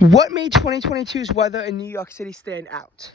What made 2022's weather in New York City stand out?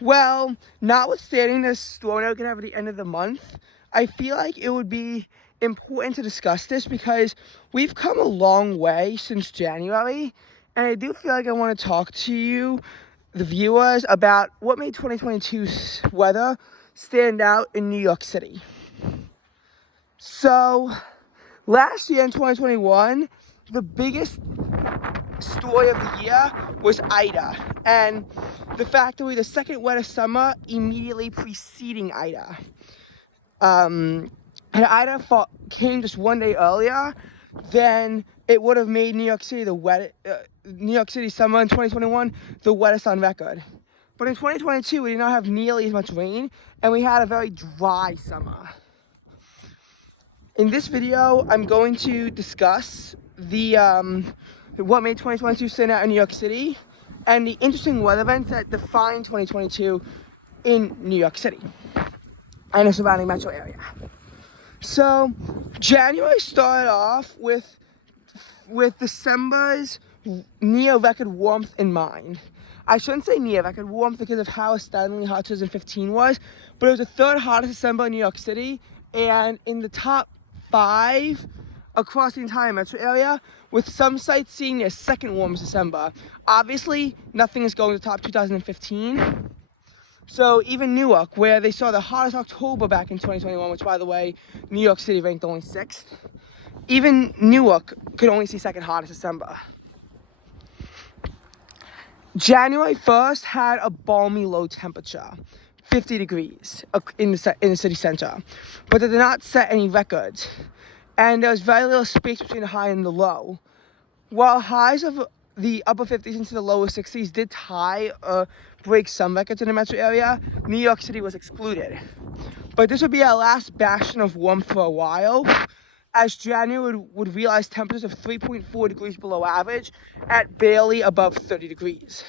Well, notwithstanding the storm that we're going to have at the end of the month, I feel like it would be important to discuss this because we've come a long way since January, and I do feel like I want to talk to you, the viewers, about what made 2022's weather stand out in New York City. So, last year in 2021, the biggest story of the year was Ida, and the fact that we had the second wettest summer immediately preceding Ida. Had Ida came just one day earlier, then it would have made New York City New York City summer in 2021 the wettest on record. But in 2022, we did not have nearly as much rain, and we had a very dry summer. In this video, I'm going to discuss what made 2022 stand out in New York City and the interesting weather events that defined 2022 in New York City and the surrounding metro area. So, January started off with December's near record warmth in mind. I shouldn't say near record warmth because of how astoundingly hot 2015 was, but it was the third hottest December in New York City, and in the top 5 across the entire metro area, with some sites seeing their second warmest December. Obviously, nothing is going to top 2015. So even Newark, where they saw the hottest October back in 2021, which, by the way, New York City ranked only 6th, even Newark could only see second hottest December. January 1st had a balmy low temperature, 50 degrees in the city center, but they did not set any records, and there was very little space between the high and the low. While highs of the upper 50s into the lower 60s did tie or break some records in the metro area, New York City was excluded. But this would be our last bastion of warmth for a while, as January would realize temperatures of 3.4 degrees below average at barely above 30 degrees.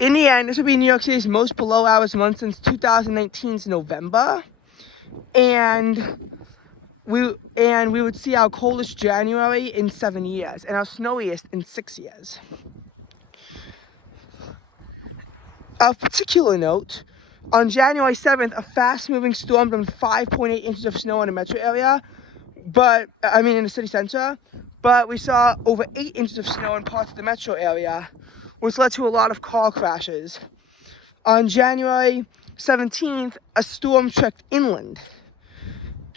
In the end, this would be New York City's most below average month since 2019's November, and we would see our coldest January in 7 years and our snowiest in 6 years. Of particular note, on January 7th, a fast-moving storm dumped 5.8 inches of snow in the metro area, in the city center, but we saw over 8 inches of snow in parts of the metro area, which led to a lot of car crashes. On January 17th, a storm trekked inland.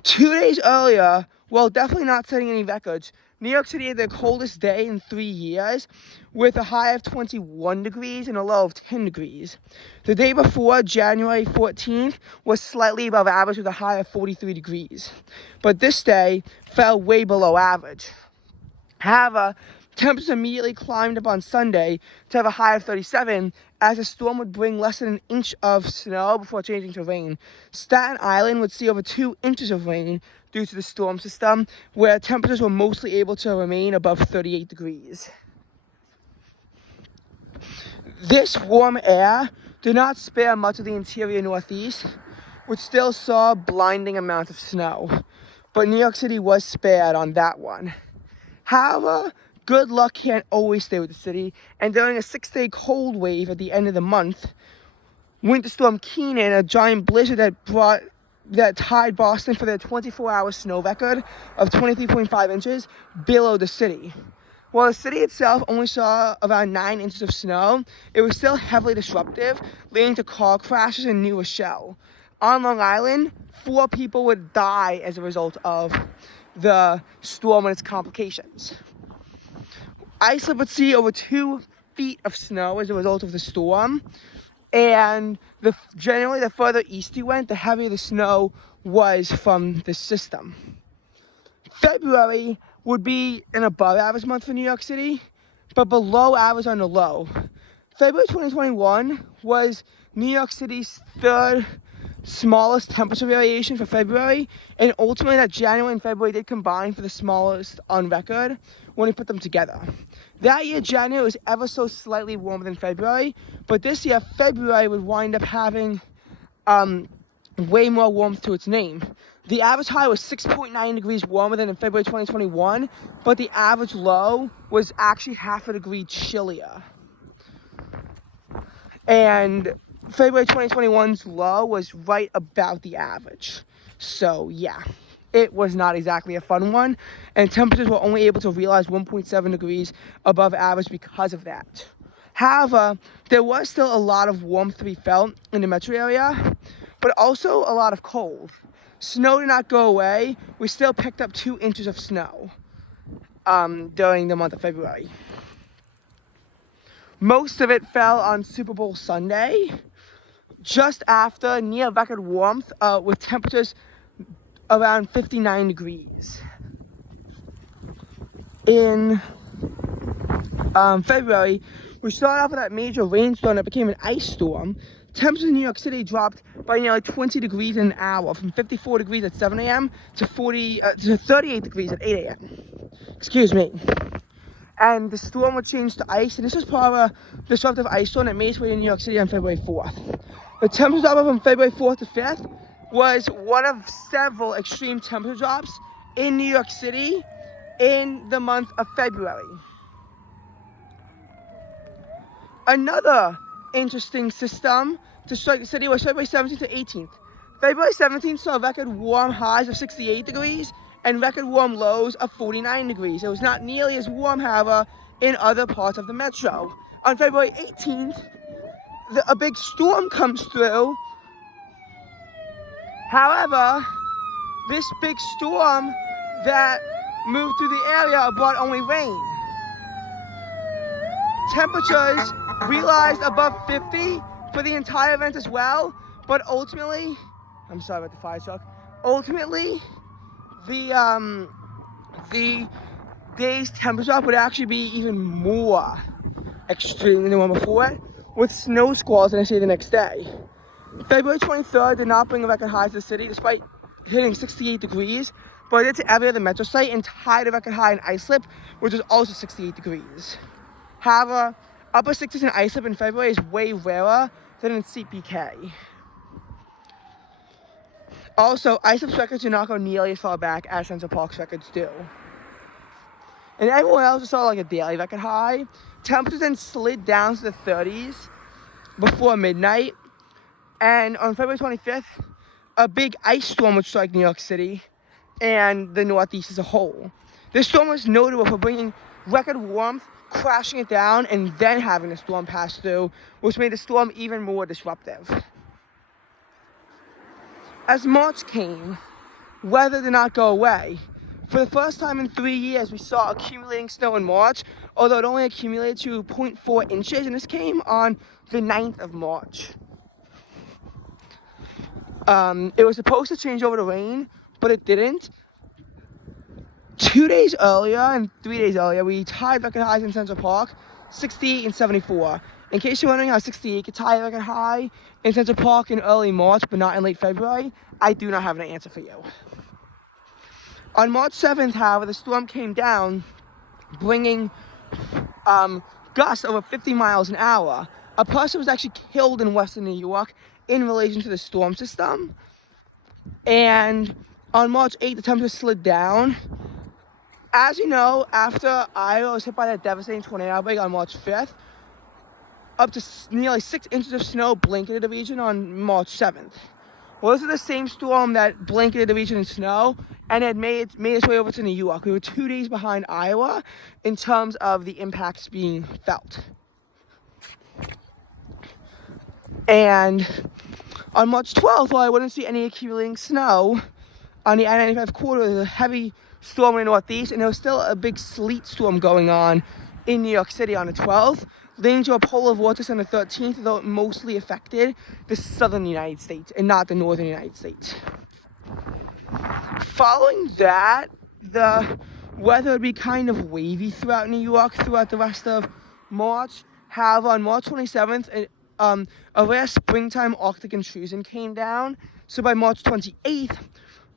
2 days earlier, while definitely not setting any records, New York City had their coldest day in 3 years, with a high of 21 degrees and a low of 10 degrees. The day before, January 14th, was slightly above average with a high of 43 degrees. But this day fell way below average. However, temperatures immediately climbed up on Sunday to have a high of 37, as the storm would bring less than an inch of snow before changing to rain. Staten Island would see over 2 inches of rain due to the storm system, where temperatures were mostly able to remain above 38 degrees. This warm air did not spare much of the interior Northeast, which still saw blinding amounts of snow, but New York City was spared on that one. However, good luck can't always stay with the city, and during a 6-day cold wave at the end of the month, Winter Storm Keenan, a giant blizzard that tied Boston for their 24-hour snow record of 23.5 inches, billowed the city. While the city itself only saw around 9 inches of snow, it was still heavily disruptive, leading to car crashes in New Rochelle. On Long Island, 4 people would die as a result of the storm and its complications. Iceland would see over 2 feet of snow as a result of the storm, and generally the further east you went, the heavier the snow was from the system. February would be an above average month for New York City, but below average on the low. February 2021 was New York City's 3rd smallest temperature variation for February, and ultimately that January and February did combine for the smallest on record when we put them together. That year, January was ever so slightly warmer than February, but this year, February would wind up having way more warmth to its name. The average high was 6.9 degrees warmer than in February 2021, but the average low was actually half a degree chillier. And February 2021's low was right about the average. So yeah, it was not exactly a fun one, and temperatures were only able to realize 1.7 degrees above average because of that. However, there was still a lot of warmth to be felt in the metro area, but also a lot of cold. Snow did not go away. We still picked up 2 inches of snow during the month of February. Most of it fell on Super Bowl Sunday, just after near record warmth with temperatures around 59 degrees. In February, we started off with that major rainstorm that became an ice storm. Temperatures in New York City dropped by nearly 20 degrees in an hour, from 54 degrees at 7 a.m. to 38 degrees at 8 a.m. Excuse me. And the storm would change to ice, and this was part of a disruptive ice storm that made its way to New York City on February 4th. The temperature drop from February 4th to 5th was one of several extreme temperature drops in New York City in the month of February. Another interesting system to strike the city was February 17th to 18th. February 17th saw record warm highs of 68 degrees and record warm lows of 49 degrees. It was not nearly as warm, however, in other parts of the metro. On February 18th, a big storm comes through. However, this big storm that moved through the area brought only rain. Temperatures realized above 50 for the entire event as well, but ultimately, I'm sorry about the fire truck. Ultimately, the day's temperature drop would actually be even more extreme than the one before it, with snow squalls initially the next day. February 23rd did not bring a record high to the city, despite hitting 68 degrees, but it did to every other metro site and tied a record high in Islip, which was also 68 degrees. However, upper 60s in Islip in February is way rarer than in CPK. Also, Islip's records do not go nearly as far back as Central Park's records do. And everyone else saw like a daily record high. Temperatures then slid down to the 30s before midnight. And on February 25th, a big ice storm would strike New York City and the Northeast as a whole. This storm was notable for bringing record warmth, crashing it down, and then having the storm pass through, which made the storm even more disruptive. As March came, weather did not go away. For the first time in 3 years, we saw accumulating snow in March, although it only accumulated to 0.4 inches, and this came on the 9th of March. It was supposed to change over to rain, but it didn't. 2 days earlier and 3 days earlier, we tied record highs in Central Park, 68 and 74. In case you're wondering how 68 could tie a record high in Central Park in early March, but not in late February, I do not have an answer for you. On March 7th, however, the storm came down, bringing gusts over 50 miles an hour. A person was actually killed in western New York in relation to the storm system. And on March 8th, the temperature slid down. As you know, after Iowa was hit by that devastating tornado outbreak on March 5th, up to nearly 6 inches of snow blanketed the region on March 7th. Well, this is the same storm that blanketed the region in snow and had made its way over to New York. We were 2 days behind Iowa in terms of the impacts being felt. And on March 12th, while I wouldn't see any accumulating snow on the I-95 corridor, there was a heavy storm in the Northeast, and there was still a big sleet storm going on in New York City on the 12th, leading to a polar vortex on the 13th, though it mostly affected the southern United States and not the northern United States. Following that, the weather would be kind of wavy throughout New York throughout the rest of March. However, on March 27th, a rare springtime Arctic intrusion came down. So by March 28th,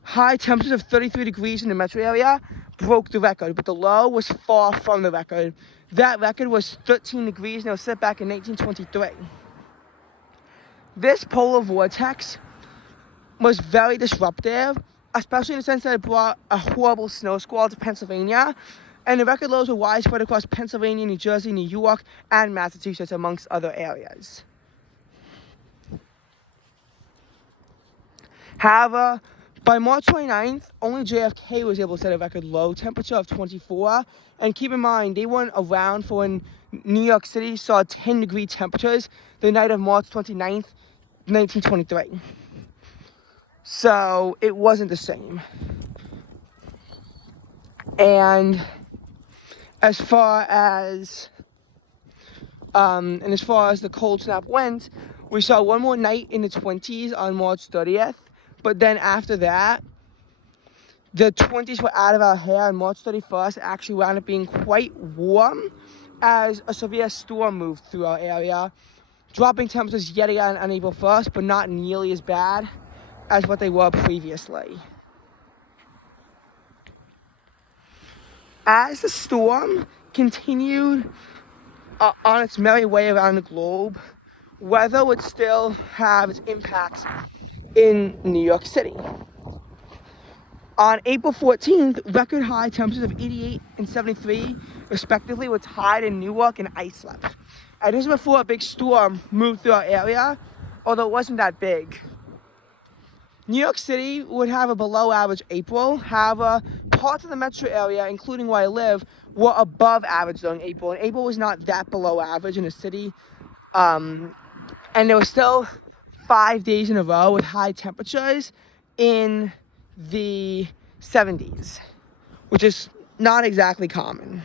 high temperatures of 33 degrees in the metro area broke the record, but the low was far from the record. That record was 13 degrees, and it was set back in 1923. This polar vortex was very disruptive, especially in the sense that it brought a horrible snow squall to Pennsylvania, and the record lows were widespread across Pennsylvania, New Jersey, New York, and Massachusetts, amongst other areas. However, by March 29th, only JFK was able to set a record low temperature of 24, and keep in mind, they weren't around for when New York City saw 10-degree temperatures the night of March 29th, 1923. So it wasn't the same. And as far as the cold snap went, we saw one more night in the 20s on March 30th, but then after that, the 20s were out of our hair, and March 31st actually wound up being quite warm as a severe storm moved through our area, dropping temperatures yet again on April 1st, but not nearly as bad as what they were previously. As the storm continued on its merry way around the globe, weather would still have its impacts in New York City. On April 14th, record high temperatures of 88 and 73, respectively, were tied in Newark and Islip. And this was before a big storm moved through our area, although it wasn't that big. New York City would have a below average April. However, parts of the metro area, including where I live, were above average during April. And April was not that below average in the city. And there were still 5 days in a row with high temperatures in the 70s, which is not exactly common.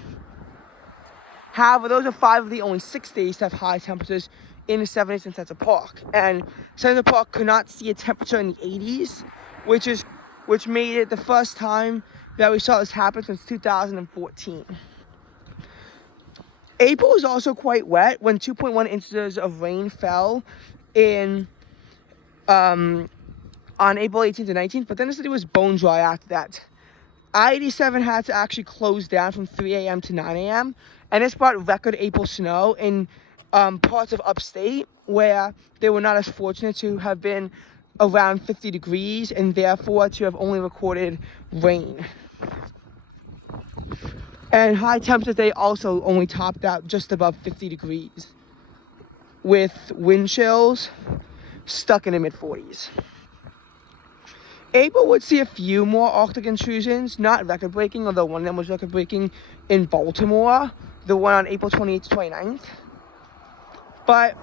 However, those are 5 of the only 6 days to have high temperatures in the 70s in Central Park. And Central Park could not see a temperature in the 80s, which made it the first time that we saw this happen since 2014. April was also quite wet when 2.1 inches of rain fell on April 18th and 19th, but then the city was bone dry after that. I-87 had to actually close down from 3 a.m. to 9 a.m., and this brought record April snow in parts of upstate where they were not as fortunate to have been around 50 degrees and therefore to have only recorded rain. And high temperatures, they also only topped out just above 50 degrees with wind chills stuck in the mid-40s. April would see a few more Arctic intrusions, not record-breaking, although one of them was record-breaking in Baltimore, the one on April 28th to 29th. But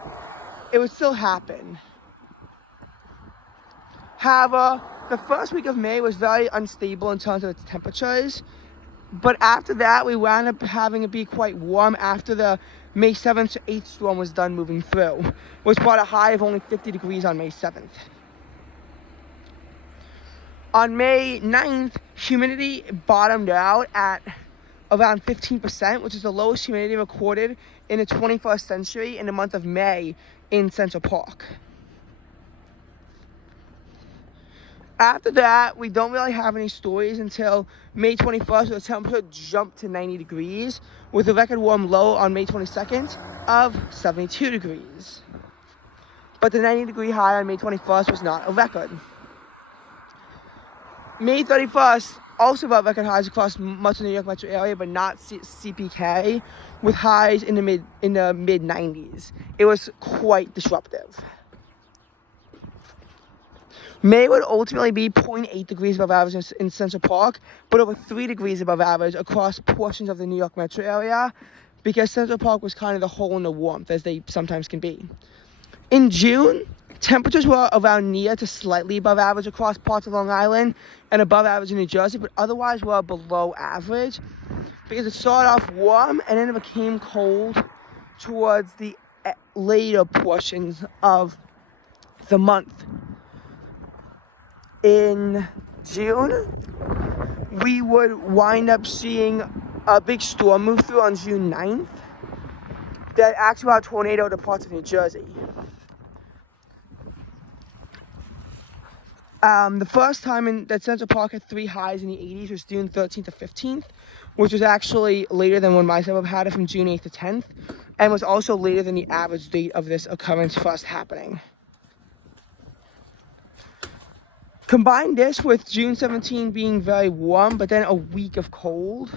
it would still happen. However, the first week of May was very unstable in terms of its temperatures. But after that, we wound up having it be quite warm after the May 7th to 8th storm was done moving through, which brought a high of only 50 degrees on May 7th. On May 9th, humidity bottomed out at around 15%, which is the lowest humidity recorded in the 21st century in the month of May in Central Park. After that, we don't really have any stories until May 21st, where the temperature jumped to 90 degrees, with a record warm low on May 22nd of 72 degrees. But the 90-degree high on May 21st was not a record. May 31st also brought record highs across much of the New York metro area, but not CPK, with highs in the mid 90s. It was quite disruptive. May would ultimately be 0.8 degrees above average in Central Park, but over 3 degrees above average across portions of the New York metro area, because Central Park was kind of the hole in the warmth, as they sometimes can be. In June, temperatures were around near to slightly above average across parts of Long Island and above average in New Jersey, but otherwise were below average because it started off warm and then it became cold towards the later portions of the month. In June, we would wind up seeing a big storm move through on June 9th that actually brought a tornado to parts of New Jersey. The first time that Central Park had 3 highs in the 80s was June 13th to 15th, which was actually later than when my suburb had it from June 8th to 10th, and was also later than the average date of this occurrence first happening. Combine this with June 17 being very warm, but then a week of cold,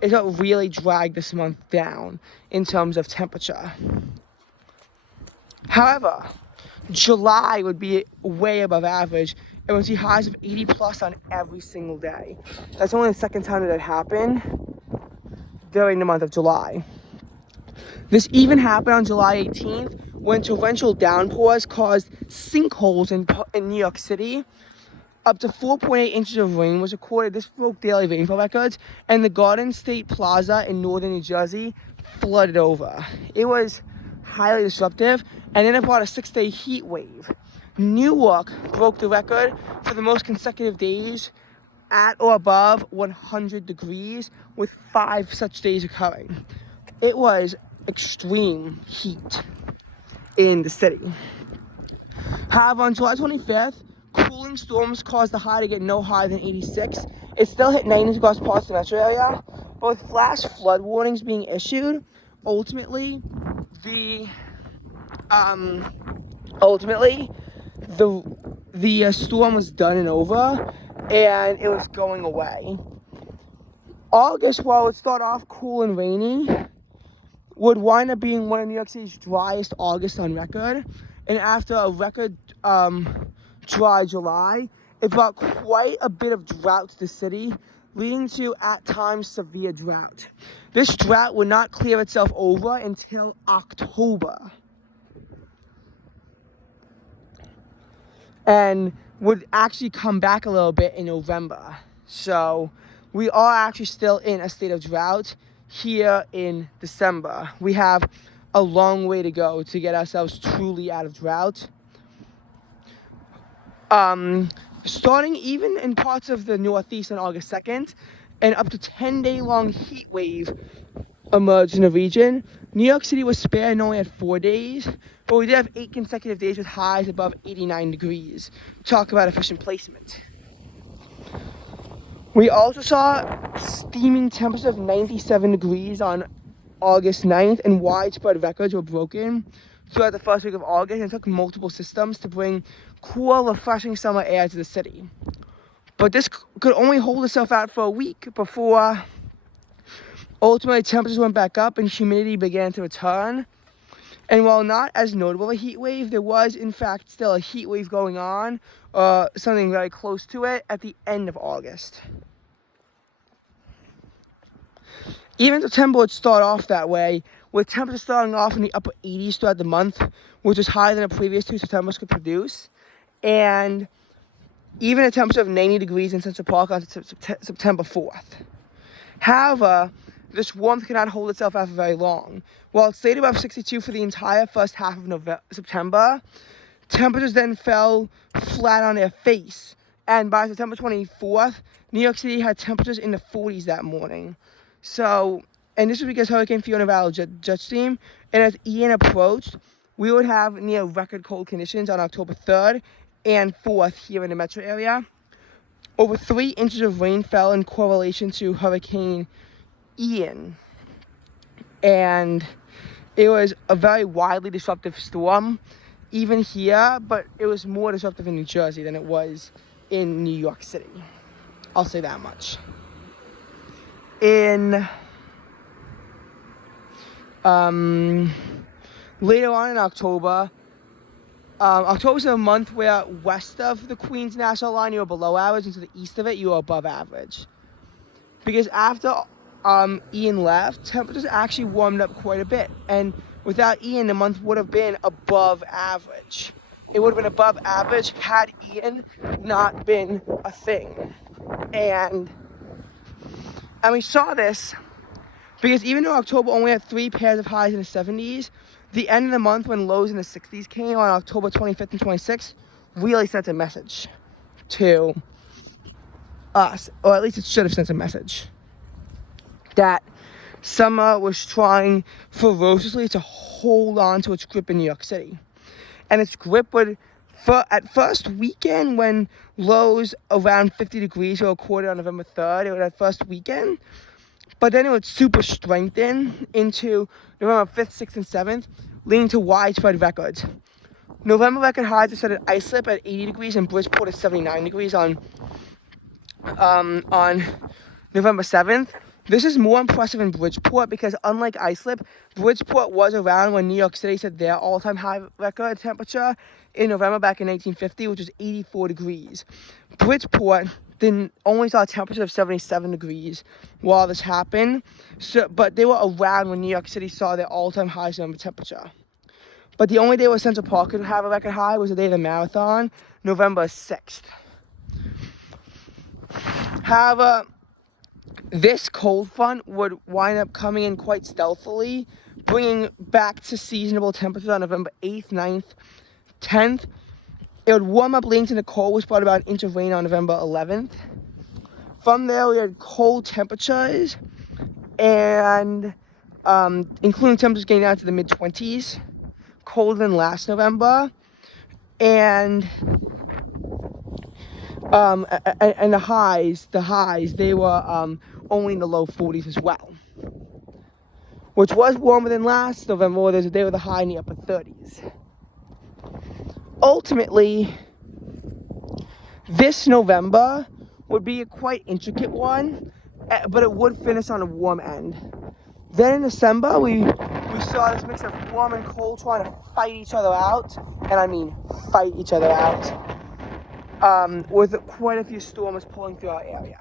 is what really dragged this month down in terms of temperature. However, July would be way above average, and we'll see highs of 80 plus on every single day. That's only the second time that it happened during the month of July. This even happened on July 18th when torrential downpours caused sinkholes in New York City. Up to 4.8 inches of rain was recorded. This broke daily rainfall records, and the Garden State Plaza in northern New Jersey flooded over. It was highly disruptive, and then it brought a 6-day heat wave. Newark broke the record for the most consecutive days at or above 100 degrees, with 5 such days occurring. It was extreme heat in the city. However, on July 25th, cooling storms caused the high to get no higher than 86. It still hit 90 across parts of the metro area, but with flash flood warnings being issued, ultimately the storm was done and over, and it was going away. August, while it would start off cool and rainy, would wind up being one of New York City's driest August on record, and after a record dry July, it brought quite a bit of drought to the city, leading to, at times, severe drought. This drought would not clear itself over until October, and would actually come back a little bit in November. So we are actually still in a state of drought here in December. We have a long way to go to get ourselves truly out of drought. Starting even in parts of the Northeast on August 2nd, an up to 10-day long heat wave emerged in the region. New York City was spared and only had 4 days, but we did have 8 consecutive days with highs above 89 degrees. Talk about efficient placement. We also saw steaming temperatures of 97 degrees on August 9th, and widespread records were broken throughout the first week of August, and it took multiple systems to bring cool, refreshing summer air to the city. But this could only hold itself out for a week before ultimately temperatures went back up and humidity began to return. And while not as notable a heat wave, there was in fact still a heat wave going on, something very close to it, at the end of August. Even September would start off that way, with temperatures starting off in the upper 80s throughout the month, which was higher than the previous 2 Septembers could produce. And even a temperature of 90 degrees in Central Park on September 4th. However, this warmth cannot hold itself out for very long. While it stayed above 62 for the entire first half of September, temperatures then fell flat on their face. And by September 24th, New York City had temperatures in the 40s that morning. So, and this was because Hurricane Fiona rattled jet stream, and as Ian approached, we would have near record cold conditions on October 3rd and 4th here in the metro area. Over 3 inches of rain fell in correlation to Hurricane Ian, and it was a very widely disruptive storm, even here, but it was more disruptive in New Jersey than it was in New York City. I'll say that much. In later on in October, October's a month where west of the Queens National Line you are below average, and to the east of it you are above average. Because after Ian left, temperatures actually warmed up quite a bit, and without Ian, the month would have been above average. It would have been above average had Ian not been a thing. And we saw this because even though October only had 3 pairs of highs in the 70s, the end of the month when lows in the 60s came on October 25th and 26th really sent a message to us, or at least it should have sent a message, that summer was trying ferociously to hold on to its grip in New York City. And its grip would, at first weekend, when lows around 50 degrees were recorded on November 3rd, it would have first weekend, but then it would super strengthen into November 5th, 6th, and 7th, leading to widespread records. November record highs are set at Islip at 80 degrees and Bridgeport at 79 degrees on November 7th. This is more impressive in Bridgeport because unlike Islip, Bridgeport was around when New York City set their all-time high record temperature in November back in 1950, which was 84 degrees. Bridgeport only saw a temperature of 77 degrees while this happened, but they were around when New York City saw their all-time high November temperature. But the only day where Central Park could have a record high was the day of the marathon, November 6th. However, this cold front would wind up coming in quite stealthily, bringing back to seasonable temperatures on November 8th, 9th, 10th. It would warm up leading to the cold, which brought about an inch of rain on November 11th. From there, we had cold temperatures, and including temperatures getting down to the mid-20s, colder than last November, and the highs, they were only in the low 40s as well, which was warmer than last November, where there's a day with a high in the upper 30s. Ultimately, this November would be a quite intricate one, but it would finish on a warm end. Then in December, we saw this mix of warm and cold trying to fight each other out, and I mean fight each other out, with quite a few storms pulling through our area.